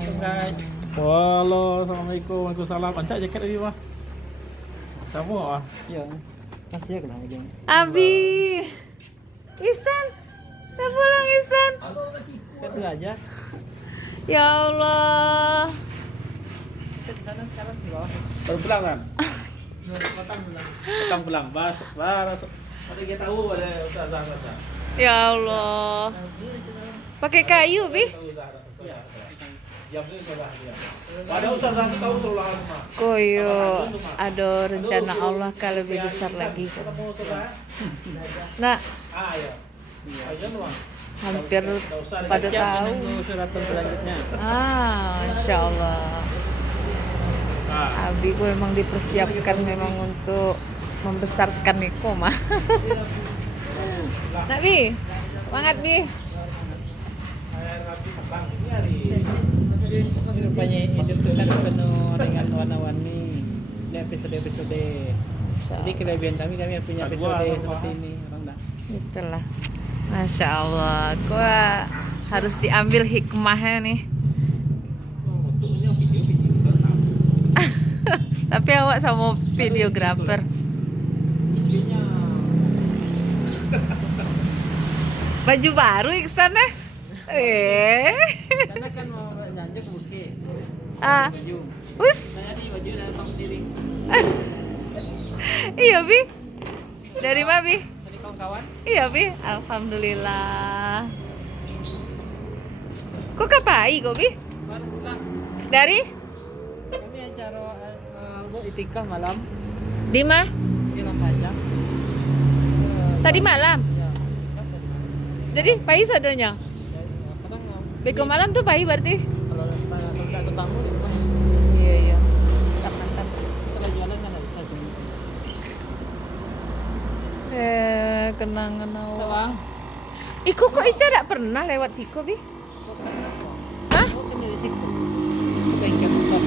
guys. Halo, assalamualaikum, waalaikumsalam. Pancak jaket tadi mah. Kamu ah? Iya. Kasih ya kenapa jeng? Abi, Ihsan, udah pulang Ihsan. Itu aja. Ya Allah. Di sana sekarang di bawah. Baru pulang kan? Potong pulang. Petang pulang, baras. Tapi kita tahu ada usaha. Ya Allah. Pakai kayu, Bi. Jam itu coba dia. Ada usaha tahu solah rumah. Koyo, ada rencana Allah kalau lebih besar lagi. Nah, Ah ya. Aja doang. hampir pada tahu. Suratan selanjutnya. Insya Allah. Abi gue memang dipersiapkan memang untuk membesarkan Niko mah. Nah, Bi, semangat Bi. Ini rupanya hidup tuh kan penuh dengan warna-warni. Ini episode-episode. Jadi kelebihan kami punya episode seperti ini, orang dah. Itulah, Masya Allah. Gue harus diambil hikmahnya nih. Tapi awak sama videografer. Baju baru Iksan ya? Karena kan mau nyanjak bukit. Baju. Us. Saya di baju datang sendiri. Iya Bi. Dari mana Bi? Dari kawan-kawan. Iya Bi. Alhamdulillah. Kok kapai kok Bi? Baru pulang. Dari? Kami acara buat itikaf malam Di mah? di panjang. Tadi malam. Ya, kan tadi malam. Jadi pagi sadonya. Kadang Beko malam tuh pagi berarti? kalau tidak ada tamu di rumah. Iya. Mantap. Kita jualan kan ada bisa sini. Kenangan awak. Bang. Iku kok Ica gak pernah lewat siku Bi? Hah? Oh, ini di situ. Bengkel motor.